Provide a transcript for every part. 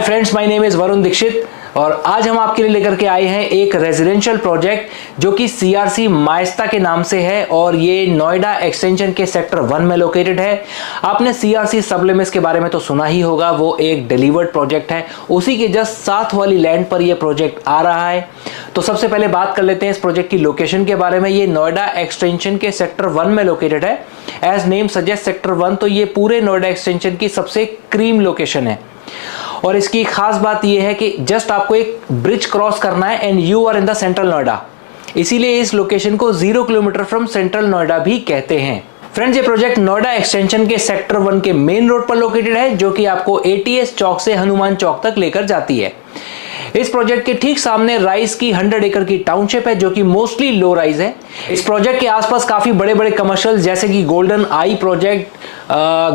Hi friends, my name is Varun Dixit और आज हम आपके लिए लेकर के आए हैं एक रेजिडेंशियल प्रोजेक्ट जो कि सीआरसी मायस्ता के नाम से है और ये नोएडा एक्सटेंशन के सेक्टर 1 में लोकेटेड है। आपने सीआरसी सबलिमिट्स के बारे में तो सुना ही होगा, वो एक डिलीवर्ड प्रोजेक्ट है। उसी के जस्ट साथ वाली लैंड पर यह प्रोजेक्ट आ रहा है। तो सबसे पहले बात कर लेते हैं इस प्रोजेक्ट की लोकेशन के बारे में। ये नोएडा एक्सटेंशन के सेक्टर 1 में लोकेटेड है। एज नेम सजेस्ट सेक्टर 1, तो ये पूरे नोएडा एक्सटेंशन की सबसे क्रीम लोकेशन है। और इसकी खास बात यह है कि जस्ट आपको एक ब्रिज क्रॉस करना है and you are in the central Noida. इसीलिए इस लोकेशन को 0 किलोमीटर फ्रॉम सेंट्रल नोएडा भी कहते हैं। फ्रेंड्स, ये प्रोजेक्ट नोएडा एक्सटेंशन के सेक्टर 1 के मेन रोड पर लोकेटेड है, जो कि आपको एटीएस चौक से हनुमान चौक तक लेकर जाती है। इस प्रोजेक्ट के ठीक सामने राइस की 100 एकड़ की टाउनशिप है, जो कि मोस्टली लो राइज है। इस प्रोजेक्ट के आसपास काफी बड़े बड़े कमर्शियल जैसे कि गोल्डन आई project,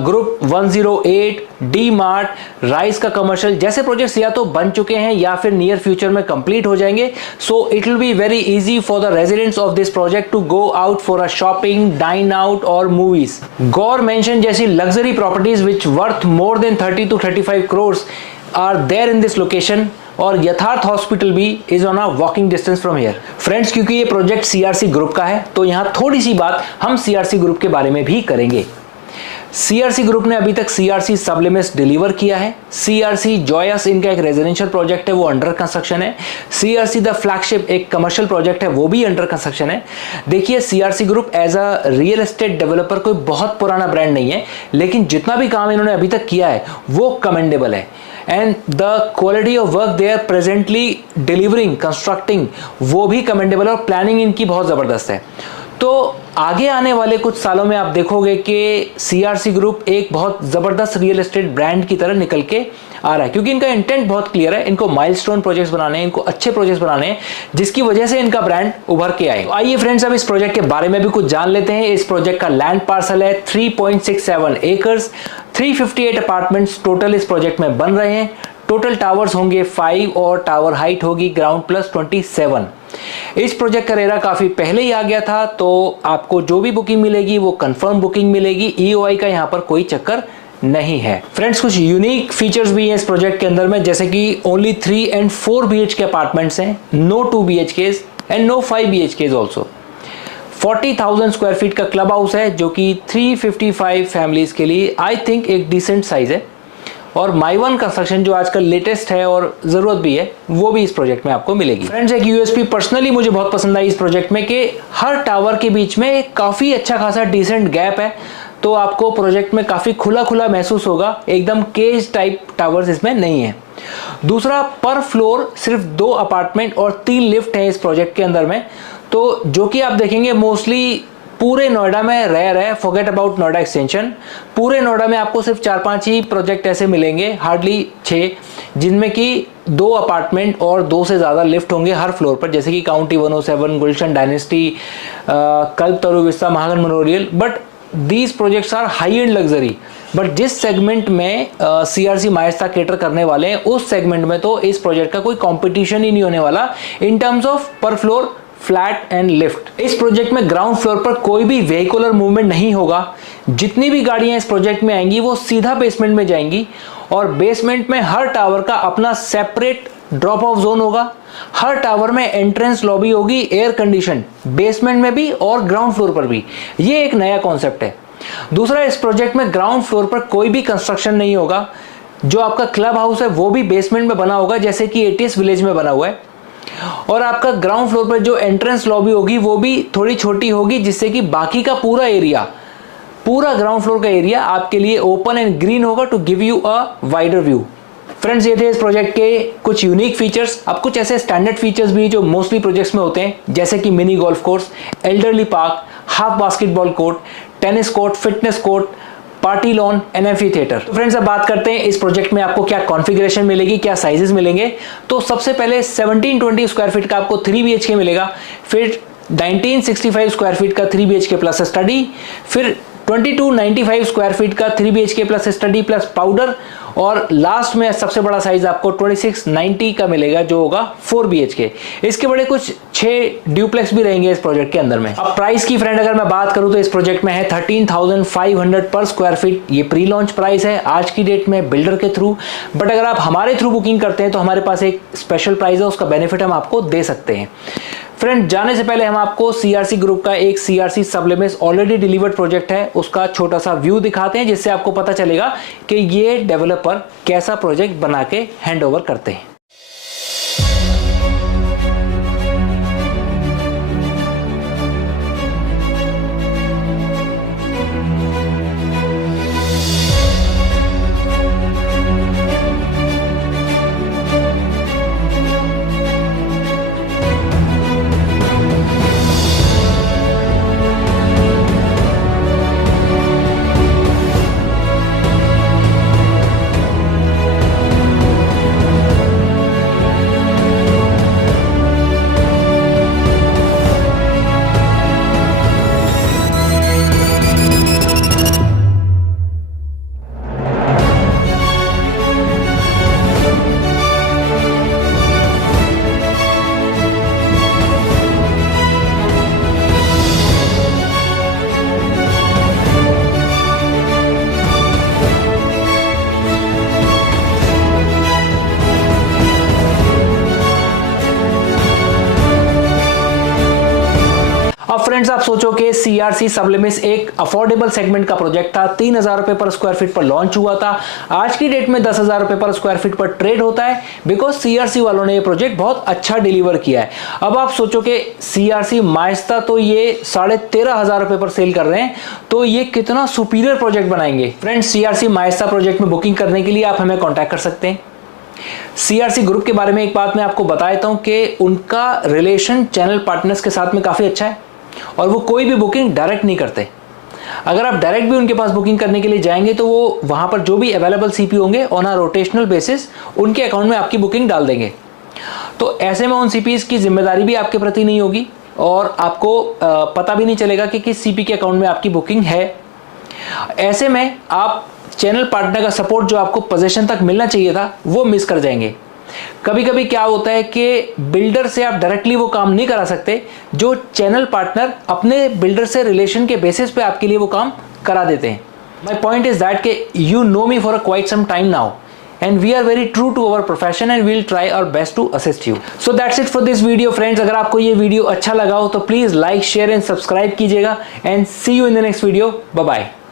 group 108, D mart, rice का कमर्शियल जैसे प्रोजेक्ट्स या तो बन चुके हैं या फिर नियर फ्यूचर में कंप्लीट हो जाएंगे। So it will be very easy for the residents of this project to go out for a shopping, dine out और मूवीज। गौर मेंशन जैसी luxury properties which worth more than 30 to 35 crores are there in this location. और Yatharth hospital भी is on a walking distance from here. Friends, क्योंकि ये project CRC group का है तो यहाँ थोड़ी सी बात हम सीआरसी ग्रुप के बारे में भी करेंगे। सीआरसी ग्रुप ने अभी तक सीआरसी सबलिमिट्स डिलीवर किया है। सीआरसी जॉयस इनका एक रेजिडेंशियल प्रोजेक्ट है, वो अंडर कंस्ट्रक्शन है। सीआरसी द फ्लैगशिप एक कमर्शियल प्रोजेक्ट है, वो भी अंडर कंस्ट्रक्शन है। देखिए, CRC group as a real estate developer कोई बहुत पुराना ब्रांड नहीं है, लेकिन जितना भी काम इन्होंने अभी तक किया है वो कमेंडेबल है। And the quality of work they are presently delivering, constructing, वो भी कमेंडेबल और प्लानिंग इनकी बहुत ज़बरदस्त है। तो आगे आने वाले कुछ सालों में आप देखोगे कि सीआरसी ग्रुप एक बहुत ज़बरदस्त रियल एस्टेट ब्रांड की तरह निकल के आ रहा है, क्योंकि इनका इंटेंट बहुत क्लियर है। इनको माइलस्टोन प्रोजेक्ट्स बनाने हैं, इनको अच्छे प्रोजेक्ट्स बनाने हैं, जिसकी वजह से इनका ब्रांड उभर के आए। आइए फ्रेंड्स, अब इस प्रोजेक्ट के बारे में भी कुछ जान लेते हैं। इस प्रोजेक्ट का लैंड पार्सल है 3.67 एकर्स, 358 अपार्टमेंट्स टोटल इस प्रोजेक्ट में बन रहे हैं। टोटल टावर्स होंगे 5 और टावर हाइट होगी ग्राउंड प्लस 27। इस प्रोजेक्ट का रेरा काफी पहले ही आ गया था, तो आपको जो भी बुकिंग मिलेगी वो कंफर्म बुकिंग मिलेगी। ईओआई का यहाँ पर कोई चक्कर नहीं है। फ्रेंड्स, कुछ यूनिक फीचर्स भी हैं इस प्रोजेक्ट के अंदर में, जैसे कि ओनली 3 and 4 BHK अपार्टमेंट्स हैं, no 2 BHKs and no 5 BHKs also. 40,000 square feet का क्लब हाउस है, जो कि 355 फैमिलीज के लिए आई थिंक एक डिसेंट साइज है। और माई वन कंस्ट्रक्शन जो आजकल लेटेस्ट है और ज़रूरत भी है, वो भी इस प्रोजेक्ट में आपको मिलेगी। फ्रेंड्स, एक यूएसपी पर्सनली मुझे बहुत पसंद आई इस प्रोजेक्ट में कि हर टावर के बीच में एक काफ़ी अच्छा खासा डिसेंट गैप है, तो आपको प्रोजेक्ट में काफ़ी खुला खुला महसूस होगा। एकदम केज टाइप टावर्स इसमें नहीं है। दूसरा, पर फ्लोर सिर्फ 2 अपार्टमेंट और 3 लिफ्ट है इस प्रोजेक्ट के अंदर में, तो जो कि आप देखेंगे मोस्टली पूरे नोएडा में रेयर है। फॉरगेट अबाउट नोएडा एक्सटेंशन, पूरे नोएडा में आपको सिर्फ 4-5 ही प्रोजेक्ट ऐसे मिलेंगे, हार्डली 6, जिनमें कि 2 अपार्टमेंट और 2 से ज़्यादा लिफ्ट होंगे हर फ्लोर पर, जैसे कि County 107, Gulshan Dynasty, Kalpataru Vista, Mahagun Memorial. But these projects are high end luxury. But जिस सेगमेंट में सीआरसी मायस्ता केटर करने वाले हैं, उस सेगमेंट में तो इस प्रोजेक्ट का कोई कॉम्पिटिशन ही नहीं होने वाला इन टर्म्स ऑफ पर फ्लोर, फ्लैट एंड लिफ्ट। इस प्रोजेक्ट में ग्राउंड फ्लोर पर कोई भी व्हीकुलर मूवमेंट नहीं होगा। जितनी भी गाड़ियां इस प्रोजेक्ट में आएंगी वो सीधा बेसमेंट में जाएंगी, और बेसमेंट में हर टावर का अपना सेपरेट ड्रॉप ऑफ जोन होगा। हर टावर में एंट्रेंस लॉबी होगी, एयर कंडीशन, बेसमेंट में भी और ग्राउंड फ्लोर पर भी। ये एक नया कॉन्सेप्ट है। दूसरा, इस प्रोजेक्ट में ग्राउंड फ्लोर पर कोई भी कंस्ट्रक्शन नहीं होगा। जो आपका क्लब हाउस है वो भी बेसमेंट में बना होगा, जैसे कि एटीएस विलेज में बना हुआ है। और आपका ग्राउंड फ्लोर पर जो एंट्रेंस लॉबी होगी वो भी थोड़ी छोटी होगी, जिससे कि बाकी का पूरा एरिया, पूरा ग्राउंड फ्लोर का एरिया आपके लिए ओपन एंड ग्रीन होगा to give you a wider view. Friends, ये थे इस प्रोजेक्ट के कुछ यूनिक फीचर्स। अब कुछ ऐसे स्टैंडर्ड फीचर्स भी जो मोस्टली प्रोजेक्ट्स में होते हैं, जैसे कि mini golf course, elderly park, half basketball court, tennis court, fitness court, party lawn, amphitheatre. तो फ्रेंड्स, अब बात करते हैं इस प्रोजेक्ट में आपको क्या कॉन्फ़िगरेशन मिलेगी, क्या साइजेस मिलेंगे। तो सबसे पहले 1720 स्क्वायर फीट का आपको 3 BHK मिलेगा, फिर 1965 स्क्वायर फीट का 3 BHK प्लस स्टडी, फिर 2295 स्क्वायर फीट का 3 BHK plus study plus powder, और लास्ट में सबसे बड़ा साइज आपको 2690 का मिलेगा जो होगा 4 BHK। इसके बड़े कुछ 6 ड्यूप्लेक्स भी रहेंगे इस प्रोजेक्ट के अंदर में। अब प्राइस की फ्रेंड अगर मैं बात करूं तो इस प्रोजेक्ट में है 13,500 पर स्क्वायर फीट। ये प्री लॉन्च प्राइस है आज की डेट में बिल्डर के थ्रू, बट अगर आप हमारे थ्रू बुकिंग करते हैं तो हमारे पास एक स्पेशल प्राइस है, उसका बेनिफिट हम आपको दे सकते हैं। फ्रेंड जाने से पहले हम आपको सीआरसी ग्रुप का एक सीआरसी सबलिमिस ऑलरेडी डिलीवर्ड प्रोजेक्ट है उसका छोटा सा व्यू दिखाते हैं, जिससे आपको पता चलेगा कि ये डेवलपर कैसा प्रोजेक्ट बना के हैंड ओवर करते हैं। अब फ्रेंड्स आप सोचो कि सीआरसी सबलिमिस एक अफोर्डेबल सेगमेंट का प्रोजेक्ट था, 3,000 रुपए पर स्क्वायर फीट पर लॉन्च हुआ था, आज की डेट में 10,000 रुपए पर स्क्वायर फीट पर ट्रेड होता है, बिकॉज सीआरसी वालों ने ये प्रोजेक्ट बहुत अच्छा डिलीवर किया है। अब आप सोचो कि सीआरसी माइस्ता तो ये 13,500 रुपए पर सेल कर रहे हैं, तो ये कितना सुपीरियर प्रोजेक्ट बनाएंगे। फ्रेंड्स सीआरसी माइस्ता प्रोजेक्ट में बुकिंग करने के लिए आप हमें कॉन्टैक्ट कर सकते हैं। सीआरसी ग्रुप के बारे में एक बात मैं आपको बता देता हूं कि उनका रिलेशन चैनल पार्टनर्स के साथ में काफी अच्छा है और वो कोई भी बुकिंग डायरेक्ट नहीं करते। अगर आप डायरेक्ट भी उनके पास बुकिंग करने के लिए जाएंगे तो वो वहां पर जो भी अवेलेबल सीपी होंगे ऑन अ रोटेशनल बेसिस उनके अकाउंट में आपकी बुकिंग डाल देंगे। तो ऐसे में उन सीपीज की जिम्मेदारी भी आपके प्रति नहीं होगी और आपको पता भी नहीं चलेगा कि किस सीपी के अकाउंट में आपकी बुकिंग है। ऐसे में आप चैनल पार्टनर का सपोर्ट जो आपको पोजीशन तक मिलना चाहिए था वो मिस कर जाएंगे। कभी कभी क्या होता है कि बिल्डर से आप डायरेक्टली वो काम नहीं करा सकते, जो चैनल पार्टनर अपने बिल्डर से रिलेशन के बेसिस पे आपके लिए वो काम करा देते हैं। माय पॉइंट इज दैट कि you know me for a quite some time now and we are very true to our profession and we'll try our best to assist you. So that's it for this video friends. अगर आपको ये video अच्छा लगा हो तो please like share and subscribe कीजिएगा and see you in the next video. Bye bye.